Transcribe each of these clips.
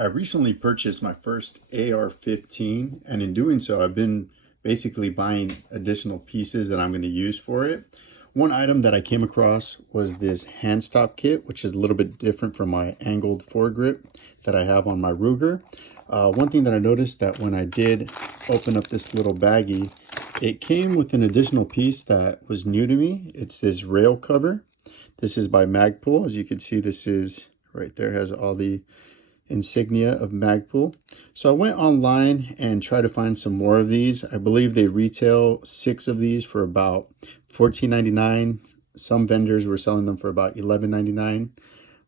I recently purchased my first AR-15, and in doing so, I've been basically buying additional pieces that I'm going to use for it. One item that I came across was this hand stop kit, which is a little bit different from my angled foregrip that I have on my Ruger. One thing that I noticed that when I did open up this little baggie, it came with an additional piece that was new to me. It's this rail cover. This is by Magpul. As you can see, this is right there, has all the insignia of Magpul. So I went online and tried to find some more of these. I believe they retail 6 of these for about $14.99. Some vendors were selling them for about $11.99.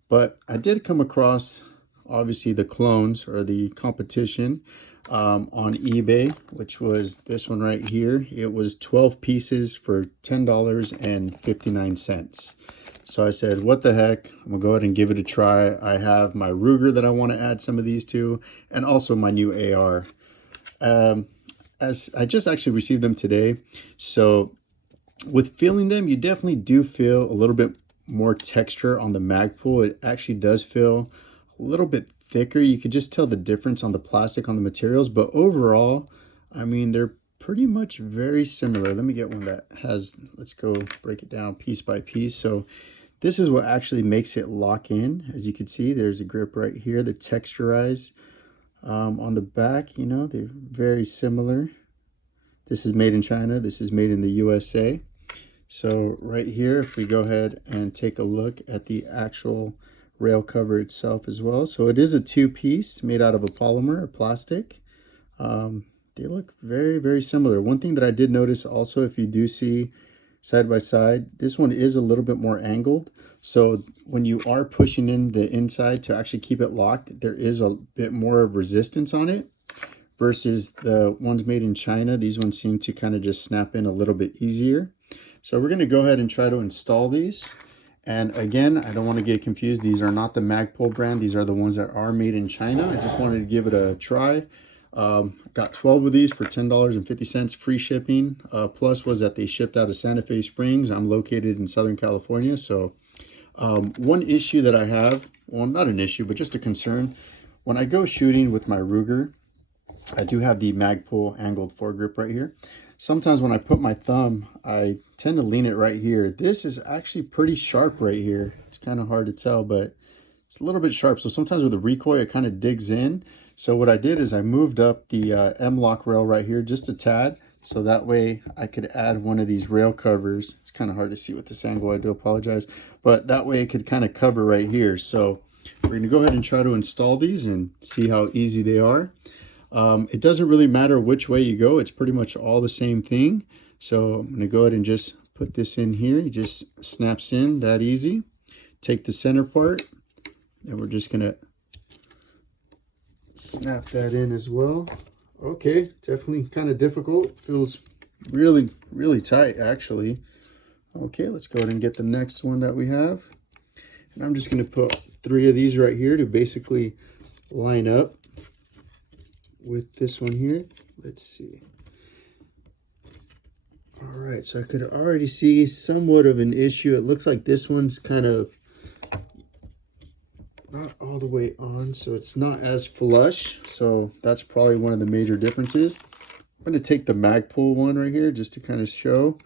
But I did come across obviously the clones or the competition on eBay, which was this one right here. It was 12 pieces for $10.59. So I said, what the heck, I'm gonna go ahead and give it a try. I have my Ruger that I want to add some of these to, and also my new AR. As I just actually received them today, so with feeling them, you definitely do feel a little bit more texture on the Magpul. It actually does feel a little bit thicker. You could just tell the difference on the plastic, on the materials, but overall, I mean, they're pretty much very similar. Let me get one that has, let's go break it down piece by piece. So this is what actually makes it lock in. As you can see, there's a grip right here, the texturized on the back, you know, they're very similar. This is made in China, this is made in the USA. So right here, if we go ahead and take a look at the actual rail cover itself as well. So it is a 2-piece made out of a polymer or plastic. They look very, very similar. One thing that I did notice also, if you do see side by side, this one is a little bit more angled. So when you are pushing in the inside to actually keep it locked, there is a bit more of resistance on it versus the ones made in China. These ones seem to kind of just snap in a little bit easier. So we're going to go ahead and try to install these. And again, I don't want to get confused. These are not the Magpul brand. These are the ones that are made in China. I just wanted to give it a try. Got 12 of these for $10.50 free shipping. Plus was that they shipped out of Santa Fe Springs. I'm located in Southern California. So one issue that I have, well, not an issue, but just a concern. When I go shooting with my Ruger, I do have the Magpul angled foregrip right here. Sometimes when I put my thumb, I tend to lean it right here. This is actually pretty sharp right here. It's kind of hard to tell, but it's a little bit sharp. So sometimes with the recoil, it kind of digs in. So what I did is I moved up the M-LOK rail right here just a tad. So that way I could add one of these rail covers. It's kind of hard to see with this angle, I do apologize. But that way it could kind of cover right here. So we're going to go ahead and try to install these and see how easy they are. It doesn't really matter which way you go. It's pretty much all the same thing. So I'm going to go ahead and just put this in here. It just snaps in that easy. Take the center part, and we're just going to snap that in as well. Okay, definitely kind of difficult. Feels really, really tight actually. Okay, let's go ahead and get the next one that we have. And I'm just going to put 3 of these right here to basically line up with this one here. Let's see. All right, so I could already see somewhat of an issue. It looks like this one's kind of not all the way on, so it's not as flush. So that's probably one of the major differences. I'm going to take the Magpul one right here just to kind of show.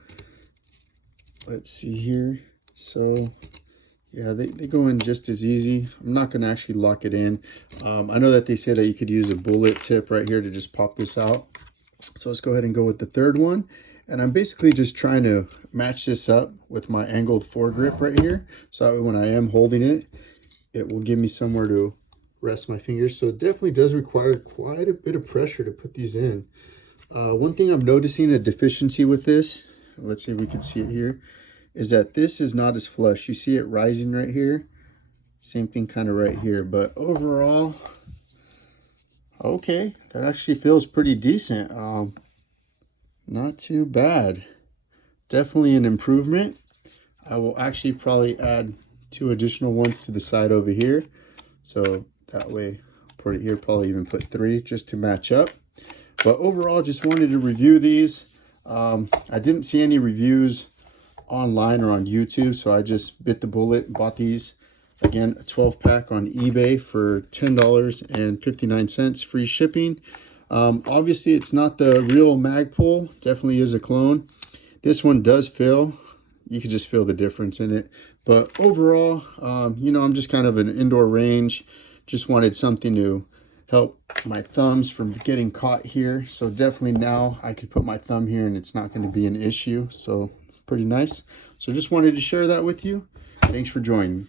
Let's see here. So yeah, they go in just as easy. I'm not going to actually lock it in. I know that they say that you could use a bullet tip right here to just pop this out. So let's go ahead and go with the third one. And I'm basically just trying to match this up with my angled foregrip right here. So that way when I am holding it, it will give me somewhere to rest my fingers. So it definitely does require quite a bit of pressure to put these in. One thing I'm noticing a deficiency with this, let's see if we can see it here, is that this is not as flush. You see it rising right here. Same thing kind of right here. But overall, okay, that actually feels pretty decent. Not too bad. Definitely an improvement. I will actually probably add 2 additional ones to the side over here. So that way, I'll put it here, probably even put 3 just to match up. But overall, just wanted to review these. I didn't see any reviews online or on YouTube, so I just bit the bullet and bought these Again, a 12-pack on eBay for $10.59, free shipping. Obviously, it's not the real Magpul. Definitely is a clone. This one does feel. You can just feel the difference in it. But overall, you know, I'm just kind of an indoor range. Just wanted something to help my thumbs from getting caught here. So definitely now I could put my thumb here and it's not going to be an issue. So pretty nice. So just wanted to share that with you. Thanks for joining me.